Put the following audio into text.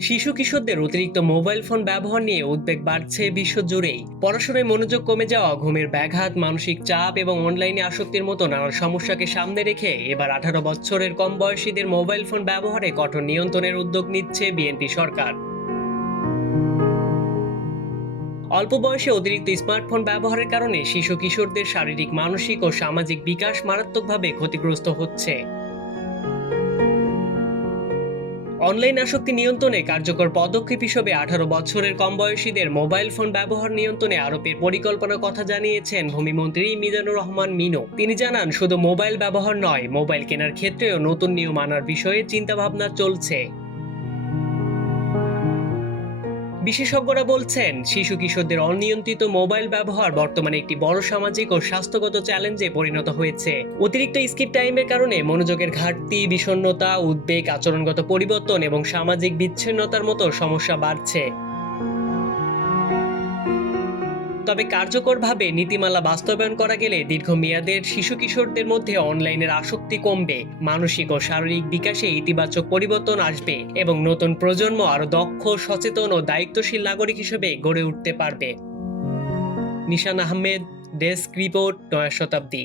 শিশু কিশোরদের অতিরিক্ত মোবাইল ফোন ব্যবহার নিয়ে উদ্বেগ বাড়ছে বিশ্বজুড়েই। পড়াশোনায় মনোযোগ কমে যাওয়া, ঘুমের ব্যাঘাত, মানসিক চাপ এবং অনলাইনে আসক্তির মতো নানা সমস্যাকে সামনে রেখে এবার 18 বছরের কম বয়সীদের মোবাইল ফোন ব্যবহারে কঠোর নিয়ন্ত্রণের উদ্যোগ নিচ্ছে বিএনপি সরকার। অল্প বয়সে অতিরিক্ত স্মার্টফোন ব্যবহারের কারণে শিশু কিশোরদের শারীরিক, মানসিক ও সামাজিক বিকাশ মারাত্মকভাবে ক্ষতিগ্রস্ত হচ্ছে। অনলাইন আসক্তি নিয়ন্ত্রণে কার্যকর পদক্ষেপ হিসেবে 18 বছরের কম বয়সীদের মোবাইল ফোন ব্যবহার নিয়ন্ত্রণে আরোপের পরিকল্পনার কথা জানিয়েছেন ভূমিমন্ত্রী মিজানুর রহমান মিনু। তিনি জানান, শুধু মোবাইল ব্যবহার নয়, মোবাইল কেনার ক্ষেত্রেও নতুন নিয়ম আনার বিষয়ে চিন্তাভাবনা চলছে। বিশেষজ্ঞরা বলছেন, শিশু কিশোরদের অনিয়ন্ত্রিত মোবাইল ব্যবহার বর্তমানে একটি বড় সামাজিক ও স্বাস্থ্যগত চ্যালেঞ্জে পরিণত হয়েছে। অতিরিক্ত স্ক্রিন টাইমের কারণে মনোযোগের ঘাটতি, বিষণ্ণতা, উদ্বেগ, আচরণগত পরিবর্তন এবং সামাজিক বিচ্ছিন্নতার মতো সমস্যা বাড়ছে। তবে কার্যকরভাবে নীতিমালা বাস্তবায়ন করা গেলে দীর্ঘমেয়াদের শিশু কিশোরদের মধ্যে অনলাইনের আসক্তি কমবে, মানসিক ও শারীরিক বিকাশে ইতিবাচক পরিবর্তন আসবে এবং নতুন প্রজন্ম আরও দক্ষ, সচেতন ও দায়িত্বশীল নাগরিক হিসেবে গড়ে উঠতে পারবে। নিশান আহমেদ, ডেস্ক রিপোর্ট, নয়া শতাব্দী।